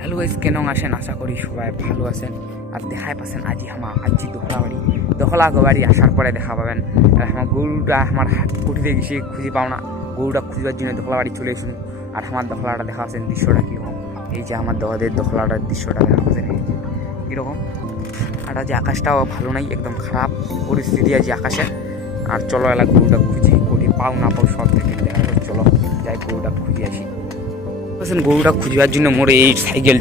Hello guys, কেন আসেন? আশা করি সবাই ভালো আছেন। আর দেখাই পাচ্ছেন আজি দখলা বাড়ি আসার পরে দেখা পাবেন আমার গরুটা আমার কুটিতে গেছি খুঁজে পাও না। গরুটা খুঁজবার জন্য দখলা বাড়ি চলে এসুন। আর আমার দখলাটা দেখা পাচ্ছেন দৃশ্যটা কীরকম। এই যে আমার দহদের দখলাটার দৃশ্যটা দেখা পাচ্ছেন এই যে কীরকম। আর যে আকাশটাও ভালো নাই, একদম খারাপ পরিস্থিতি আছে আকাশে। আর চলো এলা গরুটা খুঁজি, কোটি পাও না পাও সব থেকে দেখা যায়। চলো যাই গরুটা খুঁজে আসি। গরুটা খুঁজবার জন্য মোর এই সাইকেল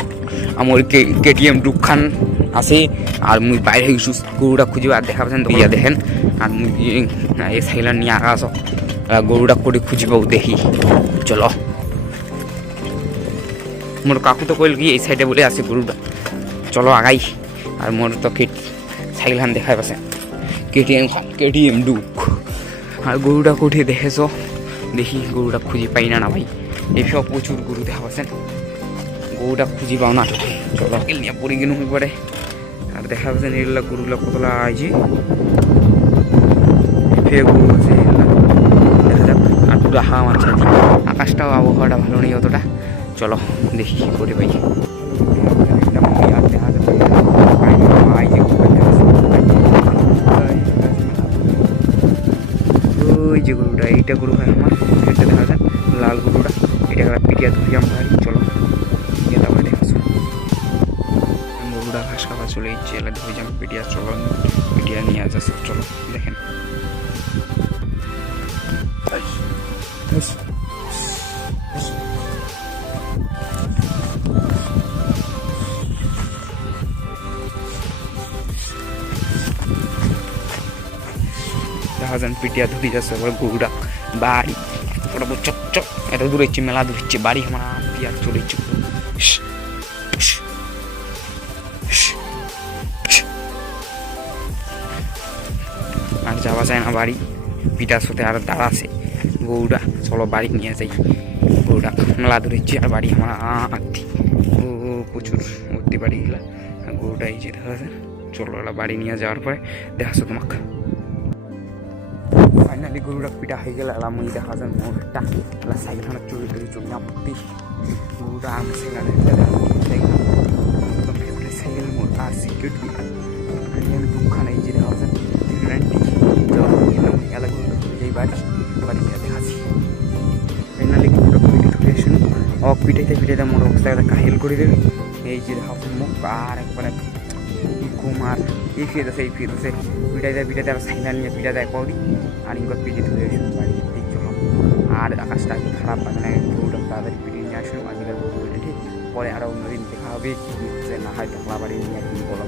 আমার কেটিএম দুখান আছে। আর মুই বাইরে গেছু গরুটা খুঁজবে। আর দেখা পাচ্ছেন ইয়া দেখেন। আর মুই এই সাইকেল নিয়ে আকাশ গরুটা করে খুঁজব দেখি। চলো, মোর কাকু তো কইল কি এই সাইডে বলে আছে গরুটা, চলো আগাই। আর মোর তো সাইকেল খান দেখাই পাচ্ছেন কেটিএম ডুক। আর গরুটা কোঠে দেখেছ দেখি, গরুটা খুঁজে পাই না ভাই। এইসব প্রচুর গরু দেখা পাচ্ছেন, গরুটা খুঁজি পাও না। চলো নিয়ে পড়ে গেল হয়ে পড়ে। আর দেখা পাচ্ছেন এগুলা গরুগুলা কতলা আইছে, গরু আছে এগুলা দেখা যাক। আর পুরো হাওয়া মারছে, আকাশটাও আবহাওয়াটা ভালো নেই অতটা। চলো দেখি কি করে পাই। ওই যে গরুটা, এইটা গরু হয় আমার, এটা দেখা যায় লাল গরুটা। এটা পিটিয়া ধরিয়াম বাড়ি। চলো তারপরে দেখাচ্ছ গরুটা ঘাস খাওয়া চলে যাচ্ছে, এলা ধরে যাম পিটিয়া। চলো পিটিয়া নিয়ে আসছে, চলো দেখেন। দেখা যান পিটিয়া ধরে যাচ্ছে গরুটা বাড়ি। চক এত দূর হচ্ছে, মেলা দূর হচ্ছে বাড়ি আমার। পিয়ার চলে যাচ্ছে আর যাওয়া যায় না বাড়ি। পিটার সাথে আর দাঁড়া আছে গরুটা। চলো বাড়ি নিয়ে যাই। গরুটা মেলা দূর হচ্ছে আর বাড়ি আমার আত্মি ও প্রচুর ভর্তি বাড়ি গেলা। গরুটা এই যে দেখা যায়। চলো ওরা বাড়ি নিয়ে যাওয়ার পরে দেখাচ্ছ তোমাকে। ফাইনালি গরুটা পিটা হয়ে গেল। এলা মুই দেখা যায় মোরটা এলা সাইকেলখানে চুরি চলি আপত্তি গরুটা আমি সাইকেল সাইকেল মোর আর সিকিউরিটি দুখানে এই যে দেখা যায় এলা গরুটা যাই বাড়ি নিয়ে দেখাচ্ছি। ফাইনালি গরুটা পিটে ধরে আসুন। পিটাইতে মোর অবস্থা কাহিল করে দেবে। এই যে দেখা যাচ্ছে মুখ আর একবারে কুমার এই ফিরে আছে পিটাইতে আবার সাইকেল নিয়ে পিটাতে করি। আর ইনকর পিটে ধরে আসুন বাড়ি দিক। চলো আর আকাশটা খারাপ মানে গরুটা তাড়াতাড়ি পিটিয়ে নিয়ে আসুন। আজকাল গরু পিটে পরে আরও অন্যদিন দেখা হবে কি না হয়। দখলা বাড়ি নিয়ে একদিন বললাম।